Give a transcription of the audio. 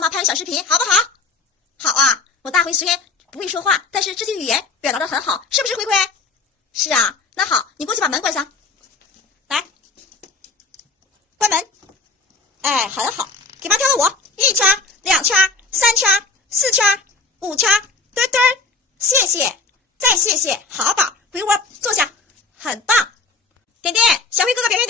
妈妈拍个小视频，好不好？好啊，我大灰虽然不会说话，但是肢体语言表达得很好，是不是灰灰？是啊，那好，你过去把门关上。来，关门。哎，很好，给妈跳个舞，1圈、2圈、3圈、4圈、5圈，墩墩，谢谢，再谢谢，好宝，回窝坐下，很棒。点点，小灰哥哥表演。